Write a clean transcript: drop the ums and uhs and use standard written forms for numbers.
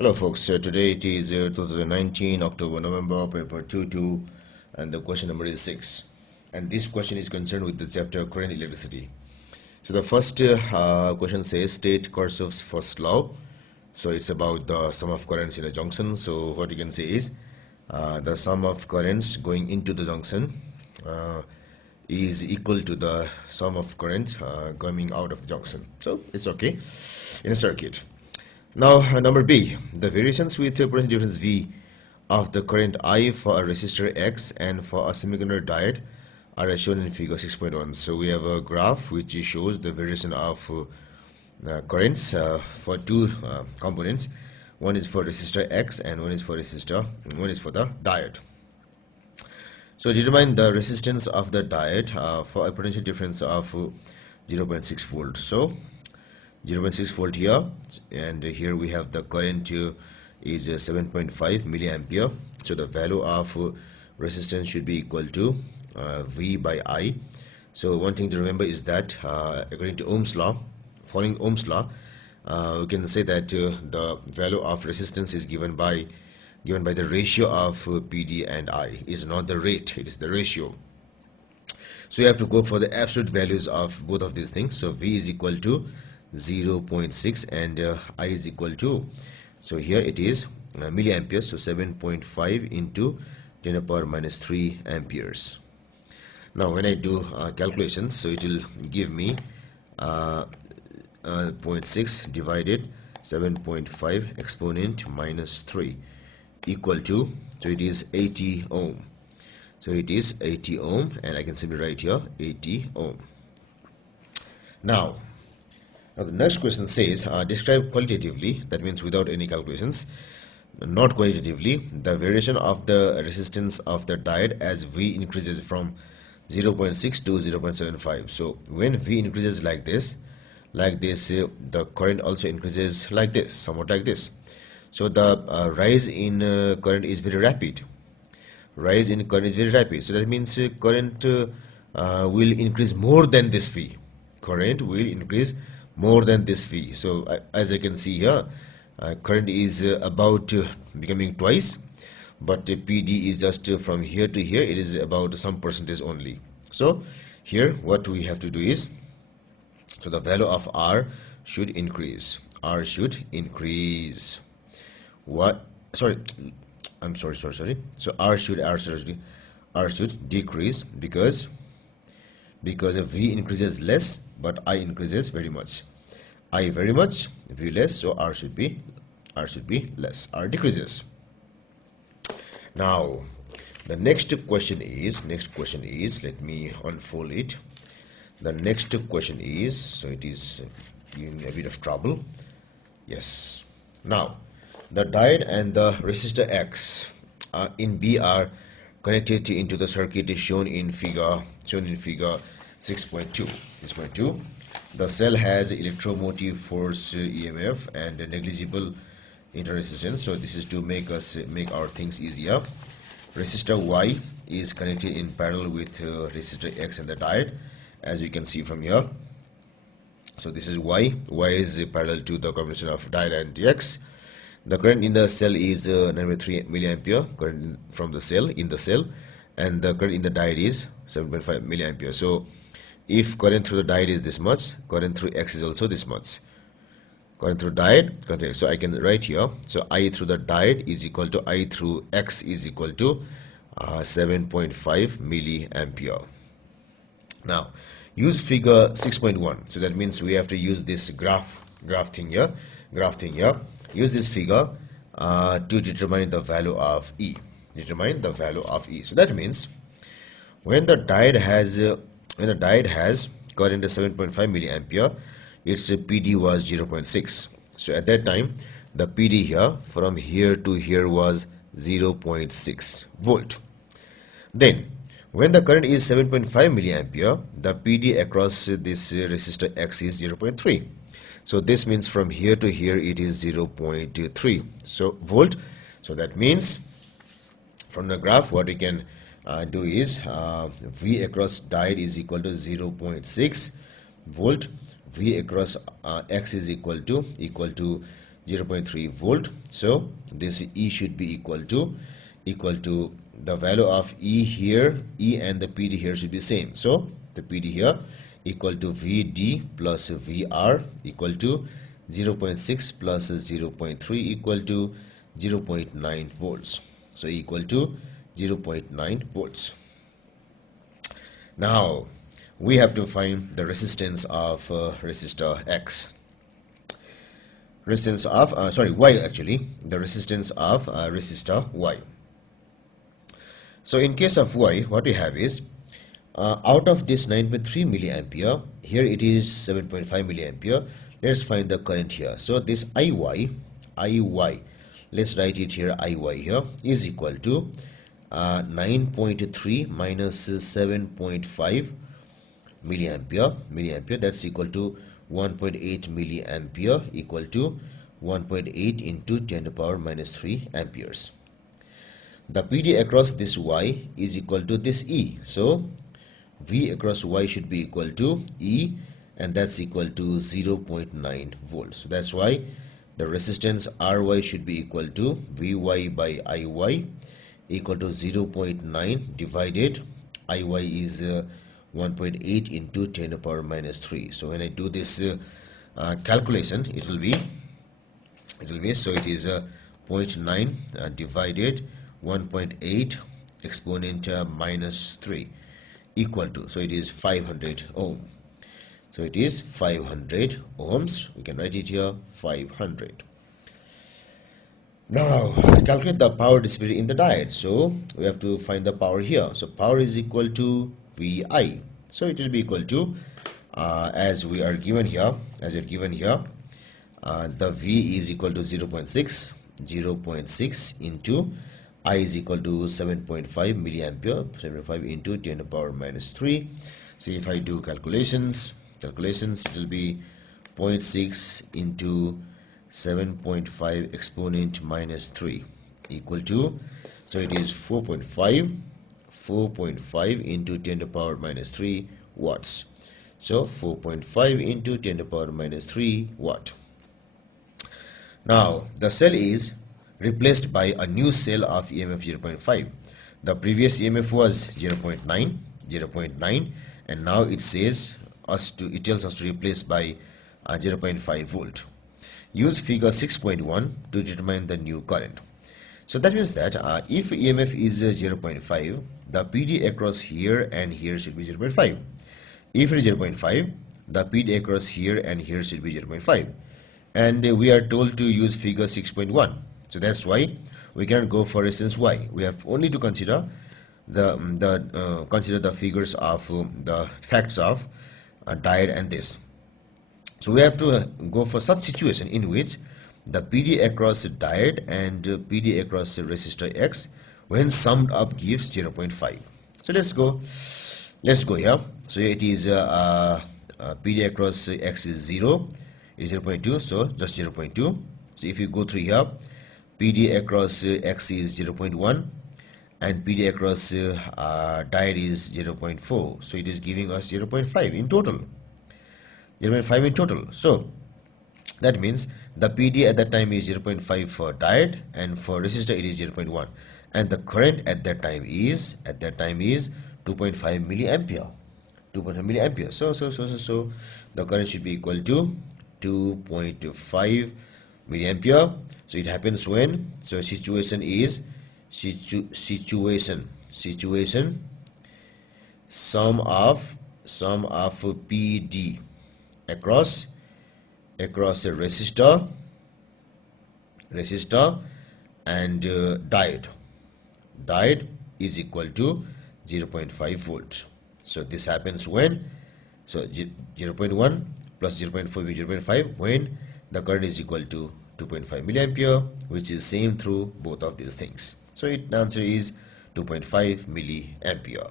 Hello folks, today it is 2019 October November paper 2 and the question number is 6, and this question is concerned with the chapter current electricity. So the first question says state Kirchhoff's first law. So it's about the sum of currents in a junction. So what you can say is the sum of currents going into the junction is equal to the sum of currents coming out of the junction. So it's okay in a circuit. Now number B, the variations with potential difference V of the current I for a resistor X and for a semiconductor diode are as shown in figure 6.1. So we have a graph which shows the variation of currents for two components. One is for resistor X and one is for the diode. So determine the resistance of the diode for a potential difference of 0.6 volt. So 0.6 volt here, and here we have the current is 7.5 milliampere. So the value of resistance should be equal to V by I. So one thing to remember is that according to Ohm's law, following Ohm's law, we can say that the value of resistance is given by the ratio of PD and I. It is not the rate, it is the ratio. So you have to go for the absolute values of both of these things. So V is equal to 0.6 and I is equal to, so here it is milliamperes, so 7.5 into 10 to the power minus 3 amperes. Now when I do calculations, so it will give me 0.6 divided 7.5 exponent minus 3 equal to, so it is 80 ohm. So it is 80 ohm, and I can simply write here 80 ohm. Now the next question says describe qualitatively, that means without any calculations, not quantitatively, the variation of the resistance of the diode as V increases from 0.6 to 0.75. So when V increases like this, the current also increases like this, somewhat like this. So the rise in current is very rapid. Rise in current is very rapid. So that means current will increase more than this V. Current will increase more than this V. So as I can see here, current is about becoming twice, but PD is just from here to here, it is about some percentage only. So here what we have to do is, so the value of R should increase. R should increase. What? Sorry, I'm sorry. So R should decrease because V increases less, but I increases very much. I very much, V less, so R should be less. R decreases. Now the next question is, let me unfold it. The next question is, so it is giving a bit of trouble. Yes. Now the diode and the resistor X in B are connected into the circuit shown in figure 6.2. 6.2. The cell has electromotive force e.m.f. and a negligible interresistance. So this is to make our things easier. Resistor Y is connected in parallel with resistor X and the diode, as you can see from here. So this is Y. Y is parallel to the combination of diode and X. The current in the cell is 9.3 milliampere, current from the cell, in the cell, and the current in the diode is 7.5 milliampere. So if current through the diode is this much, current through X is also this much. Current through diode, so I can write here, so I through the diode is equal to I through X is equal to 7.5 milliampere. Now use figure 6.1. So that means we have to use this graph thing here. Use this figure to determine the value of E. So that means when the diode has current is 7.5 milliampere, its PD was 0.6. So at that time the PD here from here to here was 0.6 volt. Then when the current is 7.5 milliampere, the PD across this resistor X is 0.3. So this means from here to here it is 0.3 volt. So that means from the graph what we can do is V across diode is equal to 0.6 volt. V across X is equal to 0.3 volt. So this E should be equal to the value of E here, E and the PD here should be same. So the PD here equal to VD plus VR equal to 0.6 plus 0.3 equal to 0.9 volts. So equal to 0.9 volts. Now we have to find the resistance of resistor X. Resistance of Y actually, the resistance of resistor Y. So in case of Y, what we have is out of this 9.3 milliampere, here it is 7.5 milliampere. Let's find the current here. So this IY, let's write it here, IY here is equal to 9.3 minus 7.5 milliampere, that's equal to 1.8 milliampere equal to 1.8 into 10 to the power minus 3 amperes. The PD across this Y is equal to this E. So V across Y should be equal to E, and that's equal to 0.9 volts. So that's why the resistance RY should be equal to VY by IY equal to 0.9 divided IY is 1.8 into 10 to the power minus 3. So when I do this calculation, it will be so it is 0.9 divided 1.8 exponent minus 3 equal to, so it is 500 ohm. So it is 500 ohms. We can write it here 500. Now calculate the power dissipated in the diode. So we have to find the power here. So power is equal to VI. So it will be equal to as we are given here, the V is equal to 0.6 into I is equal to 7.5 milliampere, 7.5 into 10 to the power minus 3. So if I do calculations, it will be 0.6 into 7.5 exponent minus 3 equal to, so it is 4.5 into 10 to the power minus 3 watts. So 4.5 into 10 to the power minus 3 watt. Now the cell is replaced by a new cell of e.m.f 0.5. The previous e.m.f was 0.9, and now it tells us to replace by 0.5 volt. Use figure 6.1 to determine the new current. So that means that if e.m.f is 0.5, the PD across here and here should be 0.5. If it is 0.5, the PD across here and here should be 0.5. And we are told to use figure 6.1. So that's why we cannot go for resistance Y. We have only to consider the figures of the facts of diode and this. So we have to go for such situation in which the PD across diode and PD across resistor X, when summed up, gives 0.5. So let's go here. So it is PD across X is 0, it is 0.2, so just 0.2. So if you go through here, PD across X is 0.1 and PD across diode is 0.4. So it is giving us 0.5 in total. 0.5 in total. So that means the PD at that time is 0.5 for diode, and for resistor it is 0.1, and the current at that time is 2.5 milliampere. 2.5 milliampere. So the current should be equal to 2.5 milliampere. So it happens when, so situation is sum of PD across a resistor and diode is equal to 0.5 volt. So this happens when, so 0.1 plus 0.4 is 0.5 when the current is equal to 2.5 milliampere, which is same through both of these things. So the answer is 2.5 milliampere.